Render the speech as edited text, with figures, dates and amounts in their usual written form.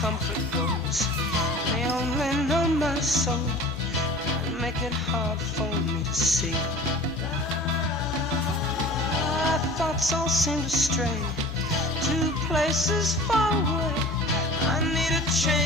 comfort goes. They only know my soul and make it hard for me to see. My thoughts all seem to stray to places far away. I need a change.